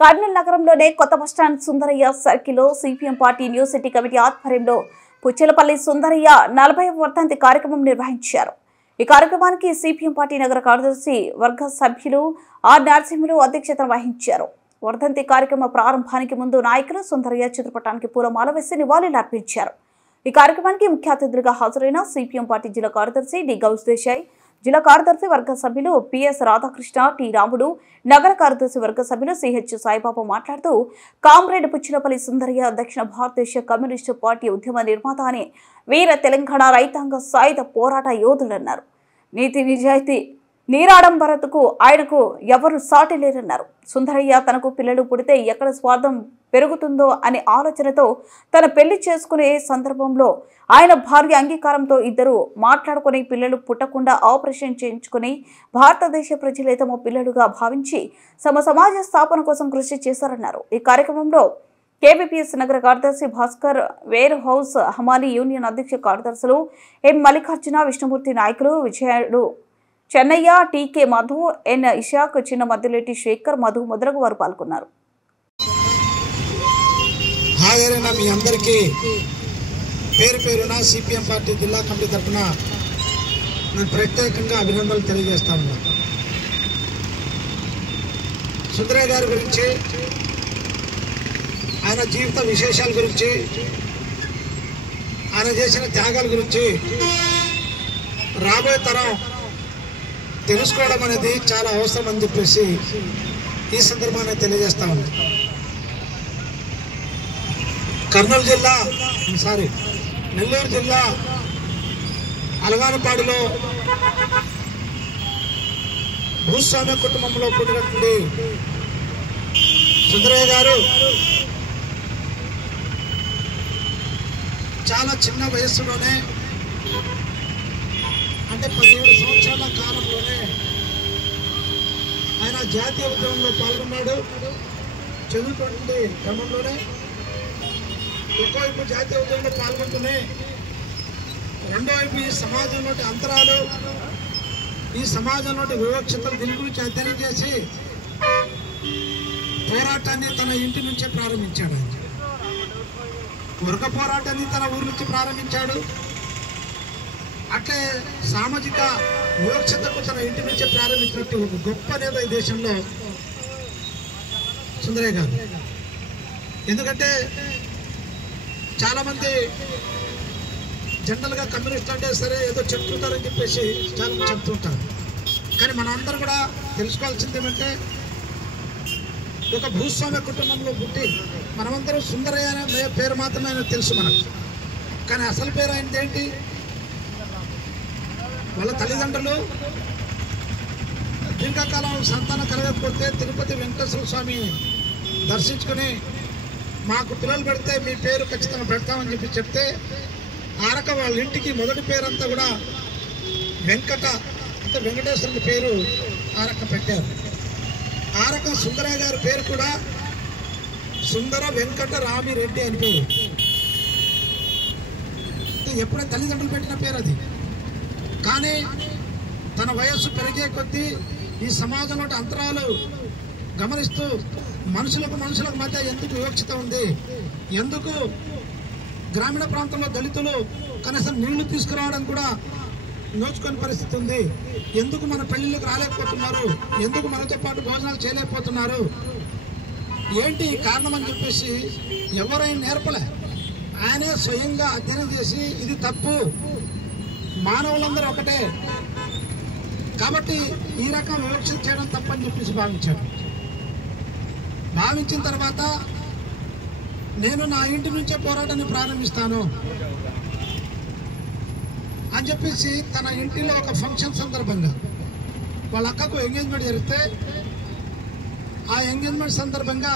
కర్నూలు నగరంలోనే కొత్త బస్టాండ్ సుందరయ్య సర్కిల్లో CPM party new city committee ఆధ్వర్యంలో పుచ్చలపల్లి సుందరయ్య 40వ వర్ధంతి కార్యక్రమం నిర్వహించారు. ఈ కార్యక్రమానికి సిపిఎం పార్టీ నగర కార్యదర్శి వర్గ సభ్యులు ఆర్ నరసింహులు అధ్యక్షత వహించారు. వర్ధంతి కార్యక్రమ ప్రారంభానికి ముందు నాయకులు సుందరయ్య చిత్రపటానికి పూలమాల వేసి నివాళులర్పించారు. ఈ కార్యక్రమానికి ముఖ్య అతిథులుగా హాజరైన సిపిఎం పార్టీ జిల్లా కార్యదర్శి డి గౌస్ దేశాయ్, జిల్లా కార్యదర్శి వర్గ సభ్యులు పిఎస్ రాధాకృష్ణ, టి రాముడు, నగర కార్యదర్శి వర్గ సభ్యులు సిహెచ్ సాయిబాబు మాట్లాడుతూ కామ్రేడ్ పుచ్చలపల్లి సుందరయ్య దక్షిణ భారతదేశ కమ్యూనిస్టు పార్టీ ఉద్యమ నిర్మాత అని వీర తెలంగాణ రైతాంగ సాయుధ పోరాట యోధులన్నారు. నీతి నిజాయితీ నీరాడంబరతకు ఆయనకు ఎవరు సాటి లేరన్నారు. సుందరయ్య తనకు పిల్లలు పుడితే ఎక్కడ స్వార్థం పెరుగుతుందో అనే ఆలోచనతో తన పెళ్లి చేసుకునే సందర్భంలో ఆయన భార్య అంగీకారంతో ఇద్దరు మాట్లాడుకుని పిల్లలు పుట్టకుండా ఆపరేషన్ చేయించుకుని భారతదేశ ప్రజలే తమ పిల్లలుగా భావించి సమాజ స్థాపన కోసం కృషి చేశారన్నారు. ఈ కార్యక్రమంలో కేవీపీఎస్ నగర కార్యదర్శి భాస్కర్, వేర్ హౌస్ హమాలి యూనియన్ అధ్యక్ష కార్యదర్శులు ఎం మల్లికార్జున, విష్ణుమూర్తి నాయకులు, విజయుడు, చెన్నయ్య, టీకే మధు, ఎన్ ఇషాక్, చిన్న మద్దిలేటి శేఖర్, మధు మొదలగు వారు పాల్గొన్నారు. మీ అందరికీ పేరు పేరున సిపిఎం పార్టీ జిల్లా కమిటీ తరఫున నేను ప్రత్యేకంగా అభినందనలు తెలియజేస్తా ఉన్నా. సుందరయ్య గారి గురించి, ఆయన జీవిత విశేషాల గురించి, ఆయన చేసిన త్యాగాల గురించి రాబోయే తరం తెలుసుకోవడం అనేది చాలా అవసరం అని చెప్పేసి ఈ సందర్భాన్ని తెలియజేస్తా ఉంది. నెల్లూరు జిల్లా అలగానపాడులో భూస్వామ్య కుటుంబంలో పుట్టినటువంటి సుందరయ్య గారు చాలా చిన్న వయస్సులోనే, అంటే 17 సంవత్సరాల కాలంలోనే ఆయన జాతీయ ఉద్యమంలో పాల్గొన్నాడు. చదువుకుంటే క్రమంలోనే ఒకవైపు జాతీయ ఉద్యమంలో పాల్గొంటూనే రెండో వైపు ఈ సమాజంలోని అంతరాలు, ఈ సమాజంలోని వివక్షతలు దీని గురించి అధ్యయనం చేసి పోరాటాన్ని తన ఇంటి నుంచే ప్రారంభించాడు. ఆయన వర్గ పోరాటాన్ని తన ఊరి నుంచి ప్రారంభించాడు. అట్లే సామాజిక వివక్షతకు తన ఇంటి నుంచే ప్రారంభించినట్టు ఒక గొప్ప నేత ఈ దేశంలో సుందరయ్య గారు. ఎందుకంటే చాలామంది జనరల్గా కమ్యూనిస్ట్ అంటే సరే ఏదో చెప్తుంటారని చెప్పేసి చాలా చెప్తుంటారు. కానీ మనం అందరూ కూడా తెలుసుకోవాల్సింది ఏమంటే, ఒక భూస్వామ్య కుటుంబంలో పుట్టి మనమందరం సుందరయ్య అనే పేరు మాత్రమే ఆయన తెలుసు మనకు. కానీ అసలు పేరు ఆయనది ఏంటి? వాళ్ళ తల్లిదండ్రులు దీర్ఘకాలం సంతానం కలగకపోతే తిరుపతి వెంకటేశ్వర స్వామి దర్శించుకొని మాకు పిల్లలు పెడితే మీ పేరు ఖచ్చితంగా పెడతామని చెప్పి చెప్తే ఆరక వాళ్ళ ఇంటికి మొదటి పేరంతా కూడా వెంకట, అంటే వెంకటేశ్వరుని పేరు ఆరక పెట్టారు. ఆరక సుందరయ్య గారి పేరు కూడా సుందర వెంకట రామిరెడ్డి అని పేరు. ఎప్పుడైతే తల్లిదండ్రులు పెట్టిన పేరు అది. కానీ తన వయస్సు పెరిగే కొద్దీ ఈ సమాజంలో అంతరాలు గమనిస్తూ మనుషులకు మధ్య ఎందుకు వివక్షత ఉంది, ఎందుకు గ్రామీణ ప్రాంతంలో దళితులు కనీసం నీళ్లు తీసుకురావడం కూడా నోచుకునే పరిస్థితి ఉంది, ఎందుకు మన పెళ్లిళ్ళకి రాలేకపోతున్నారు, ఎందుకు మనతో పాటు భోజనాలు చేయలేకపోతున్నారు, ఏంటి కారణం అని చెప్పేసి ఎవరైనా నేర్పలే. ఆయనే స్వయంగా అధ్యయనం చేసి ఇది తప్పు, మానవులందరూ ఒకటే కాబట్టి ఈ రకం వివక్ష చేయడం తప్పని చెప్పేసి భావించిన తర్వాత నేను నా ఇంటి నుంచే పోరాటాన్ని ప్రారంభిస్తాను అని చెప్పేసి తన ఇంటిలో ఒక ఫంక్షన్ సందర్భంగా వాళ్ళ అక్కకు ఎంగేజ్మెంట్ జరిగితే ఆ ఎంగేజ్మెంట్ సందర్భంగా